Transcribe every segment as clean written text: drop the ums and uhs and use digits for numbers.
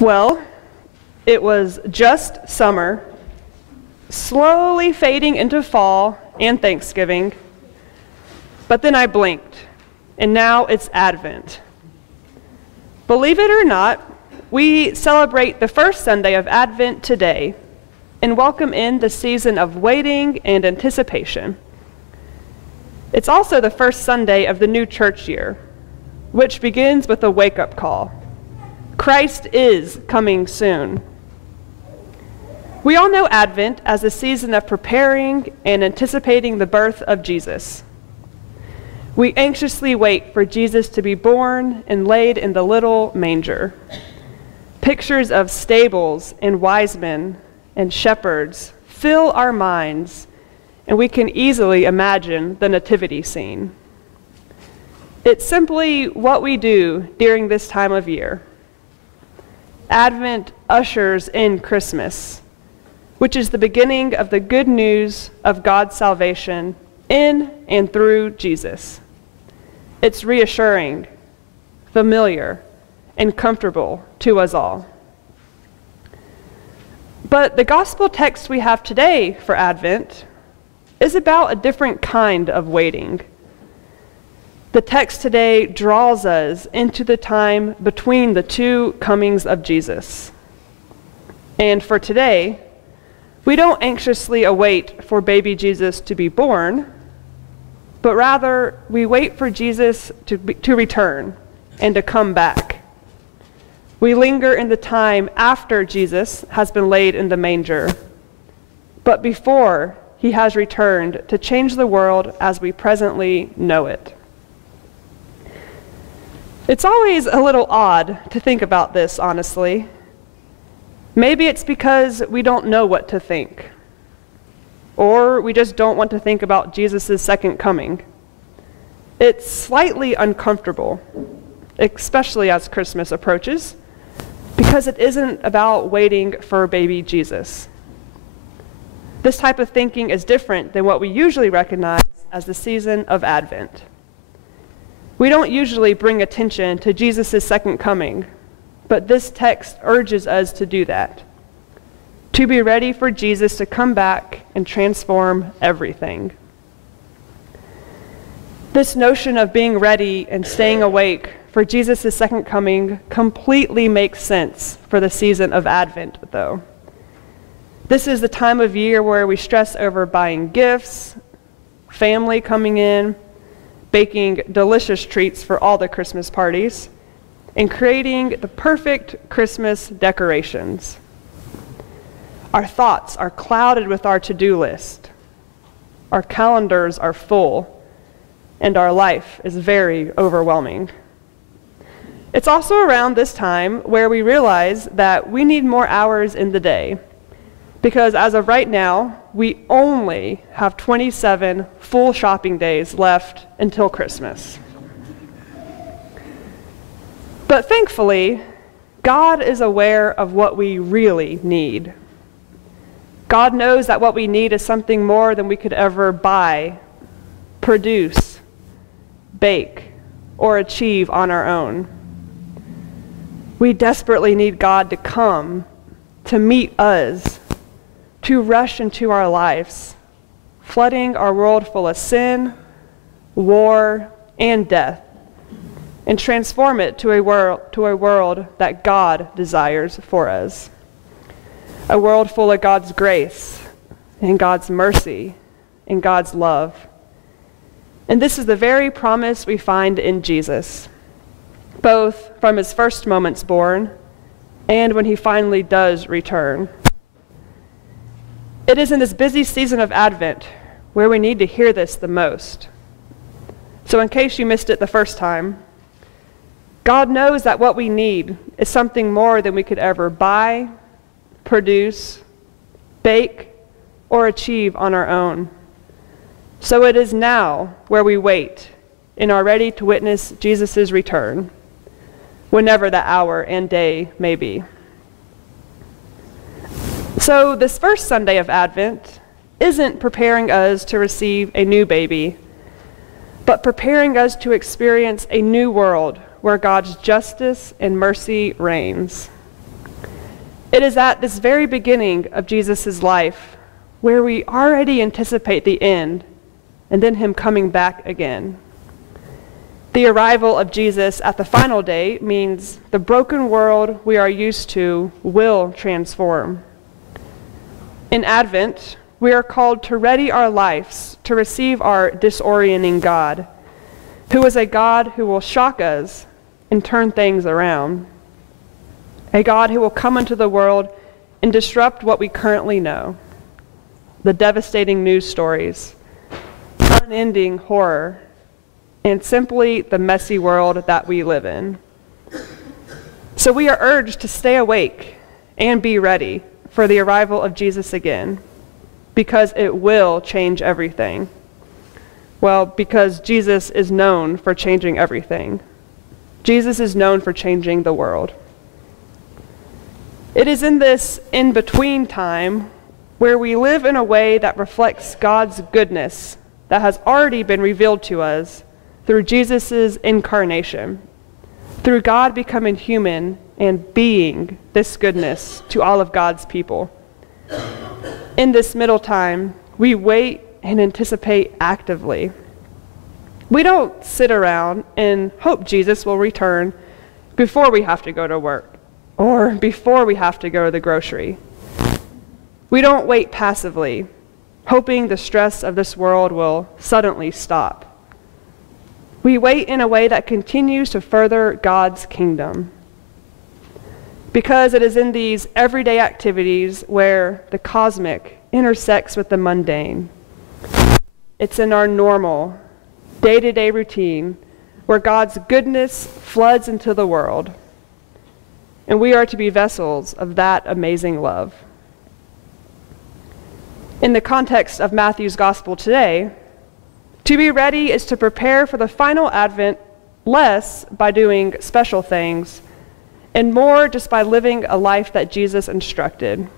Well, it was just summer, slowly fading into fall and Thanksgiving, but then I blinked, and now it's Advent. Believe it or not, we celebrate the first Sunday of Advent today and welcome in the season of waiting and anticipation. It's also the first Sunday of the new church year, which begins with a wake-up call. Christ is coming soon. We all know Advent as a season of preparing and anticipating the birth of Jesus. We anxiously wait for Jesus to be born and laid in the little manger. Pictures of stables and wise men and shepherds fill our minds, and we can easily imagine the nativity scene. It's simply what we do during this time of year. Advent ushers in Christmas, which is the beginning of the good news of God's salvation in and through Jesus. It's reassuring, familiar, and comfortable to us all. But the gospel text we have today for Advent is about a different kind of waiting. The text today draws us into the time between the two comings of Jesus. And for today, we don't anxiously await for baby Jesus to be born, but rather we wait for Jesus to return and to come back. We linger in the time after Jesus has been laid in the manger, but before he has returned to change the world as we presently know it. It's always a little odd to think about this, honestly. Maybe it's because we don't know what to think, or we just don't want to think about Jesus' second coming. It's slightly uncomfortable, especially as Christmas approaches, because it isn't about waiting for baby Jesus. This type of thinking is different than what we usually recognize as the season of Advent. We don't usually bring attention to Jesus' second coming, but this text urges us to do that, to be ready for Jesus to come back and transform everything. This notion of being ready and staying awake for Jesus' second coming completely makes sense for the season of Advent, though. This is the time of year where we stress over buying gifts, family coming in, baking delicious treats for all the Christmas parties, and creating the perfect Christmas decorations. Our thoughts are clouded with our to-do list. Our calendars are full, and our life is very overwhelming. It's also around this time where we realize that we need more hours in the day, because as of right now, we only have 27 full shopping days left until Christmas. But thankfully, God is aware of what we really need. God knows that what we need is something more than we could ever buy, produce, bake, or achieve on our own. We desperately need God to come, to meet us, to rush into our lives, flooding our world full of sin, war, and death, and transform it to a world that God desires for us. A world full of God's grace, and God's mercy, and God's love. And this is the very promise we find in Jesus, both from his first moments born and when he finally does return. It is in this busy season of Advent where we need to hear this the most. So in case you missed it the first time, God knows that what we need is something more than we could ever buy, produce, bake, or achieve on our own. So it is now where we wait and are ready to witness Jesus' return, whenever that hour and day may be. So this first Sunday of Advent isn't preparing us to receive a new baby, but preparing us to experience a new world where God's justice and mercy reigns. It is at this very beginning of Jesus' life where we already anticipate the end and then him coming back again. The arrival of Jesus at the final day means the broken world we are used to will transform. In Advent, we are called to ready our lives to receive our disorienting God, who is a God who will shock us and turn things around. A God who will come into the world and disrupt what we currently know. The devastating news stories, unending horror, and simply the messy world that we live in. So we are urged to stay awake and be ready for the arrival of Jesus again, because it will change everything. Well, because Jesus is known for changing everything. Jesus is known for changing the world. It is in this in-between time where we live in a way that reflects God's goodness that has already been revealed to us through Jesus' incarnation, through God becoming human and being this goodness to all of God's people. In this middle time, we wait and anticipate actively. We don't sit around and hope Jesus will return before we have to go to work or before we have to go to the grocery. We don't wait passively, hoping the stress of this world will suddenly stop. We wait in a way that continues to further God's kingdom. Because it is in these everyday activities where the cosmic intersects with the mundane. It's in our normal, day-to-day routine where God's goodness floods into the world. And we are to be vessels of that amazing love. In the context of Matthew's gospel today, to be ready is to prepare for the final advent less by doing special things and more just by living a life that Jesus instructed.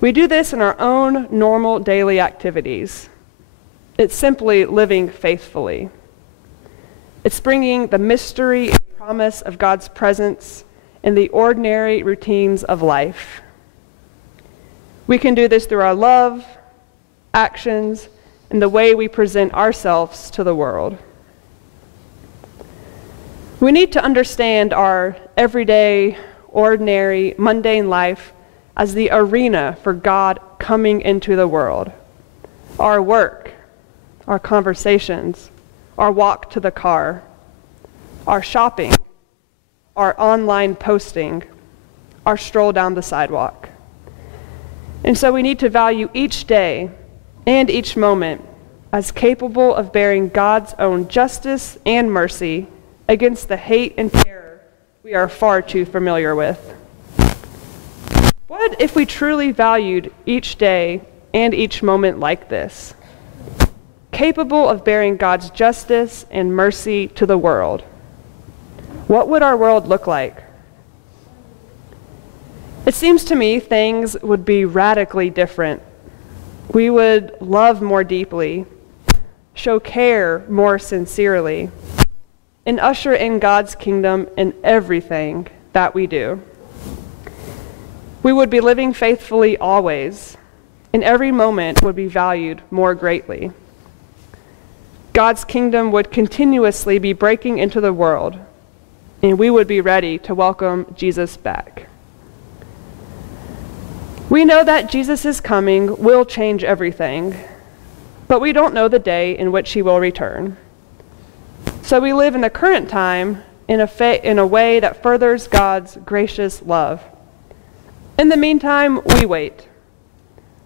We do this in our own normal daily activities. It's simply living faithfully. It's bringing the mystery and promise of God's presence in the ordinary routines of life. We can do this through our love, actions, and the way we present ourselves to the world. We need to understand our everyday, ordinary, mundane life as the arena for God coming into the world. Our work, our conversations, our walk to the car, our shopping, our online posting, our stroll down the sidewalk. And so we need to value each day and each moment as capable of bearing God's own justice and mercy against the hate and terror we are far too familiar with. What if we truly valued each day and each moment like this? Capable of bearing God's justice and mercy to the world. What would our world look like? It seems to me things would be radically different. We would love more deeply, show care more sincerely, and usher in God's kingdom in everything that we do. We would be living faithfully always, and every moment would be valued more greatly. God's kingdom would continuously be breaking into the world, and we would be ready to welcome Jesus back. We know that Jesus' coming will change everything, but we don't know the day in which he will return. So we live in the current time in a way that furthers God's gracious love. In the meantime, we wait,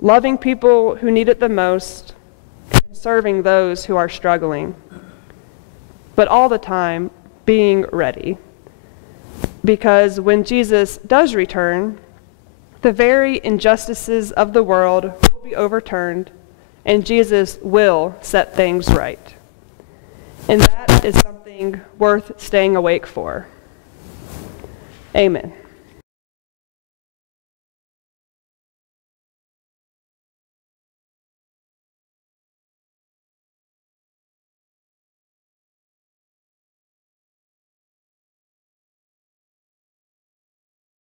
loving people who need it the most, and serving those who are struggling, but all the time being ready. Because when Jesus does return, the very injustices of the world will be overturned, and Jesus will set things right. And that is something worth staying awake for. Amen.